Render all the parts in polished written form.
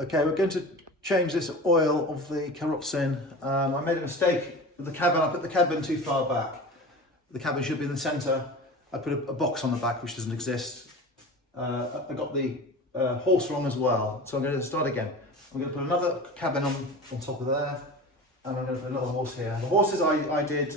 Okay, we're going to change this oil of the carrozin. I made a mistake with the cabin. I put the cabin too far back. The cabin should be in the centre. I put a box on the back which doesn't exist. I got the horse wrong as well, so I'm going to start again. I'm going to put another cabin on top of there, and I'm going to put another horse here. The horses I did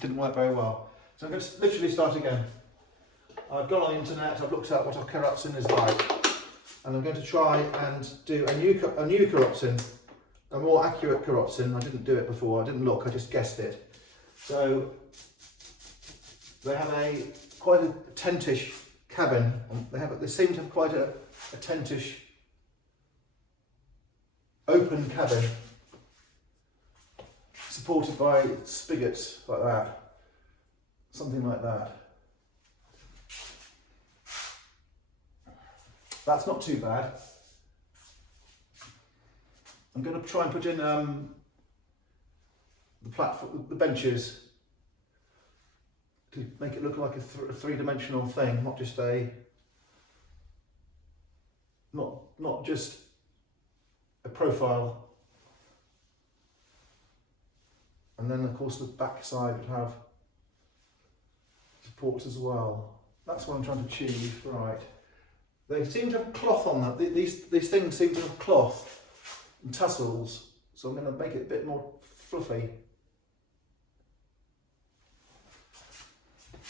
didn't work very well, so I'm going to literally start again. I've gone on the internet, I've looked at what a carrozin is like, and I'm going to try and do a new carrozin, a more accurate carrozin. I didn't do it before, I didn't look, I just guessed it. So they have quite a tentish cabin, and they seem to have quite a tentish open cabin, supported by spigots like that, something like that. That's not too bad. I'm going to try and put in the platform, the benches, to make it look like a three-dimensional thing, not just not just a profile. And then of course the back side would have supports as well. That's what I'm trying to achieve, right. They seem to have cloth on that. These things seem to have cloth and tassels, so I'm going to make it a bit more fluffy.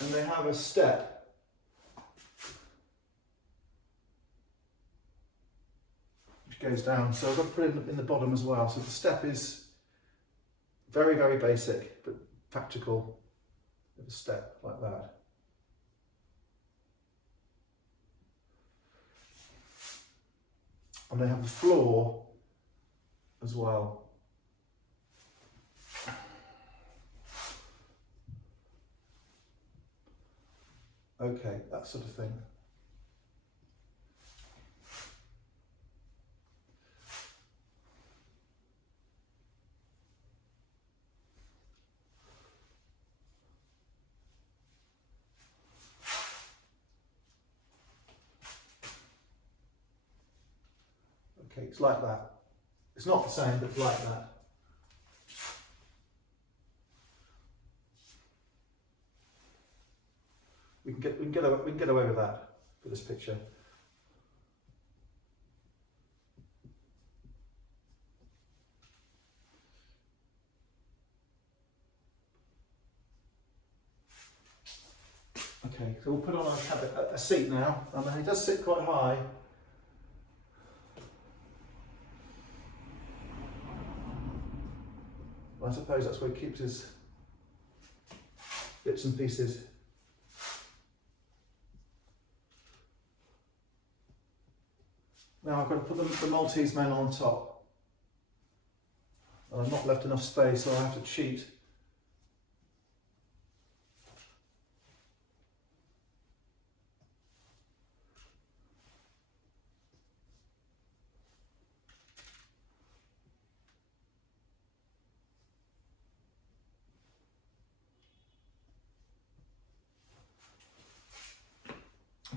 And they have a step. Which goes down, so I've got to put it in the bottom as well. So the step is very, very basic, but practical. With a step like that. And they have the floor as well. Okay, that sort of thing. Okay, it's like that. It's not the same, but it's like that. We can get away with that for this picture. Okay, so we'll put on a seat now, and he does sit quite high. I suppose that's where he keeps his bits and pieces. Now I've got to put the Maltese man on top. I've not left enough space, so I have to cheat.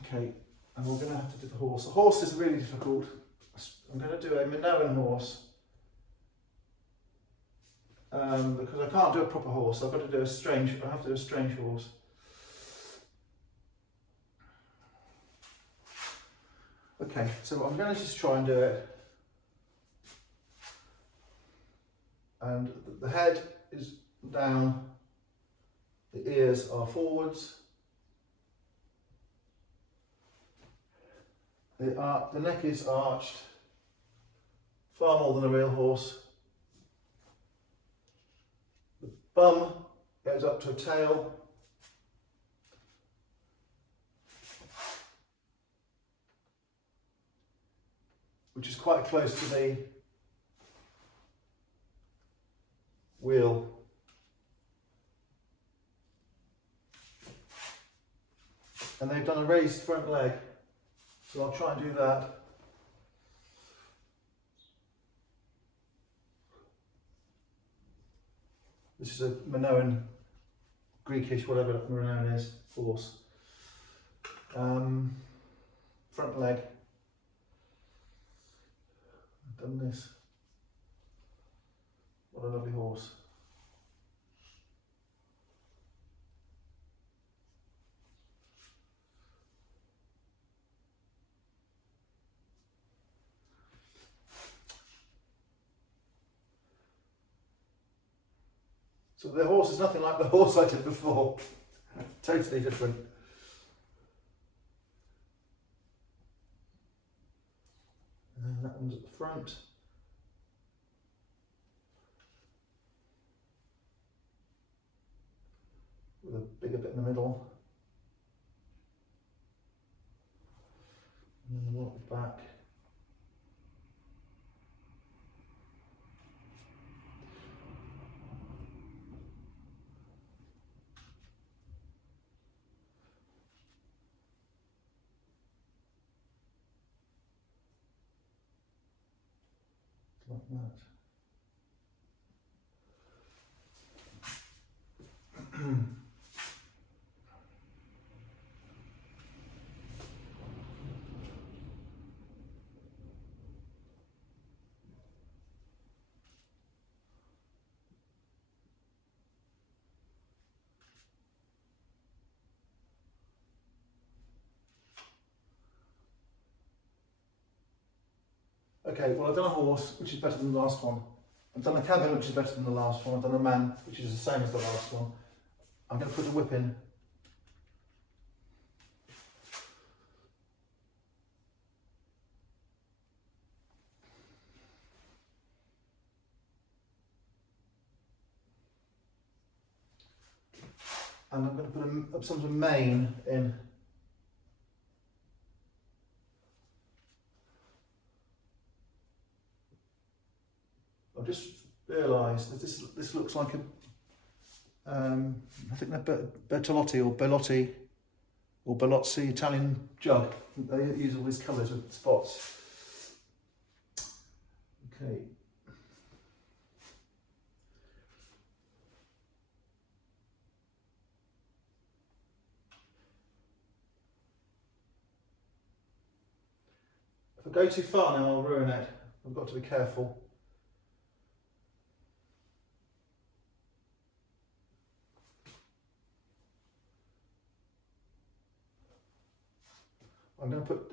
Okay, and we're going to have to do the horse. The horse is really difficult. I'm going to do a Minoan horse. Because I can't do a proper horse, I've got to do I have to do a strange horse. Okay, so I'm going to just try and do it. And the head is down, the ears are forwards. The neck is arched, far more than a real horse. The bum goes up to a tail. Which is quite close to the wheel. And they've done a raised front leg. So I'll try and do that. This is a Minoan, Greekish, whatever Minoan is, horse. Front leg. done this. What a lovely horse. So the horse is nothing like the horse I did before. Totally different. And then that one's at the front. With a bigger bit in the middle. And then one at the back. Like that. Okay, well I've done a horse, which is better than the last one. I've done a cabin, which is better than the last one. I've done a man, which is the same as the last one. I'm going to put a whip in. And I'm going to put some sort of mane in. I've just realised that this looks like a, I think they're Bertolotti or Bellotti or Bellozzi Italian jug. They use all these colours with spots. Okay. If I go too far now, I'll ruin it. I've got to be careful. I'm going to put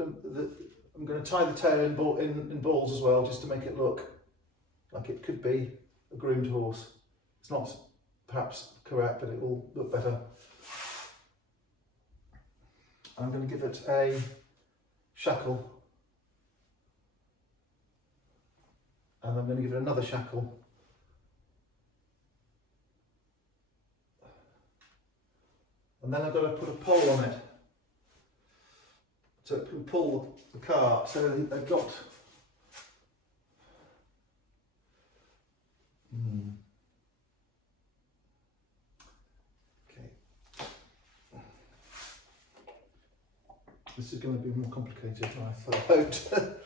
I'm going to tie the tail in balls as well, just to make it look like it could be a groomed horse. It's not perhaps correct, but it will look better. I'm going to give it a shackle, and I'm going to give it another shackle, and then I've got to put a pole on it so it can pull the cart. So they've got okay. This is going to be more complicated than I thought.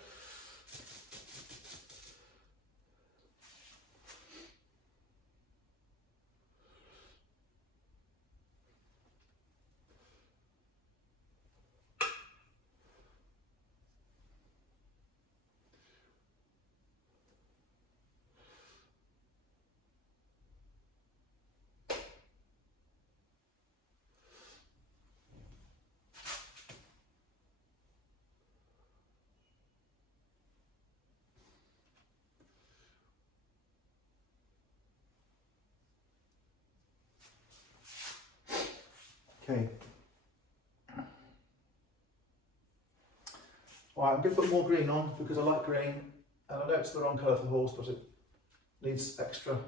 Okay. Alright, I'm going to put more green on because I like green, and I know it's the wrong colour for the horse, but it needs extra.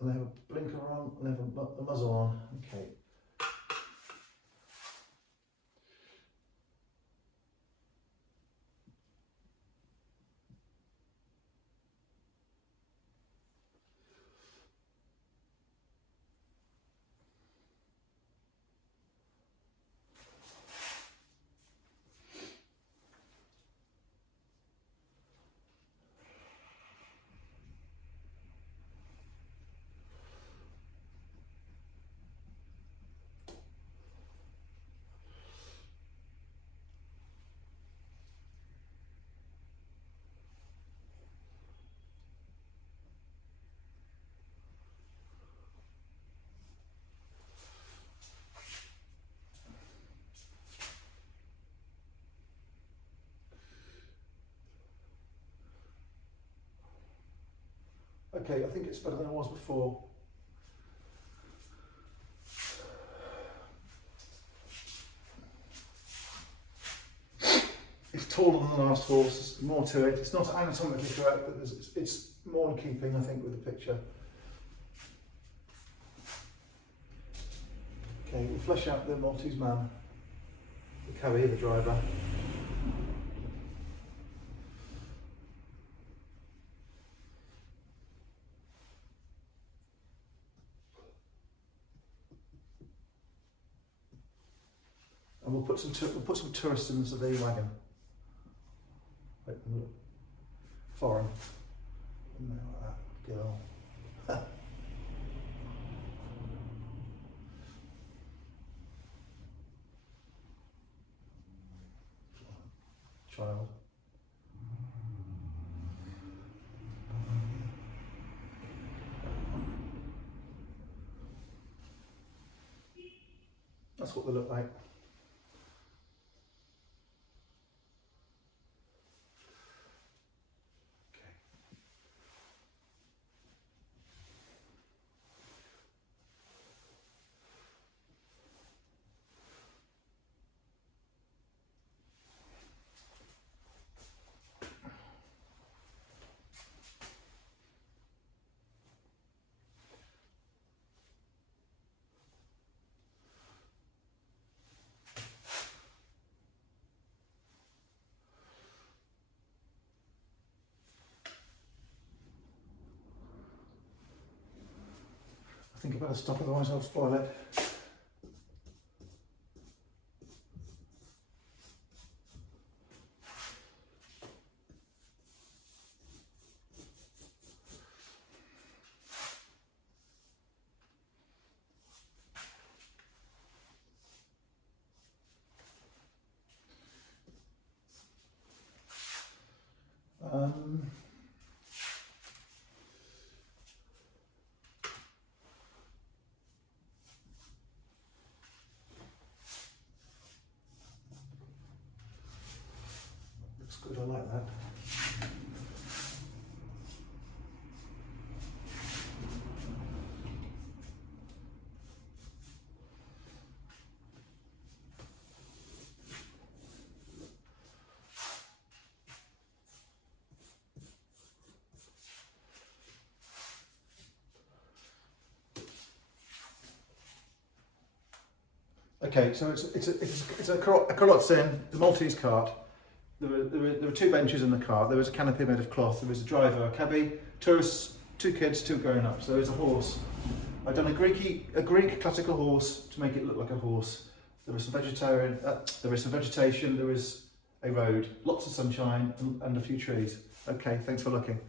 And they have a blinker on, and they have a muzzle on. Okay. Okay, I think it's better than it was before. It's taller than the last horse, there's more to it. It's not anatomically correct, but it's more in keeping, I think, with the picture. Okay, we'll flesh out the Maltese man, the carrier, the driver. And we'll put some tourists in the wagon. Foreign. No, like that girl. Child. That's what they look like. I think I better stop, otherwise I'll spoil it. Looks good, I like that. Okay, so it's a carrozin, the Maltese cart. There were two benches in the cart. There was a canopy made of cloth. There was a driver, a cabbie, tourists, two kids, two grown-ups. There was a horse. I've done a Greek classical horse to make it look like a horse. There was some vegetation. There was a road, lots of sunshine, and a few trees. Okay, thanks for looking.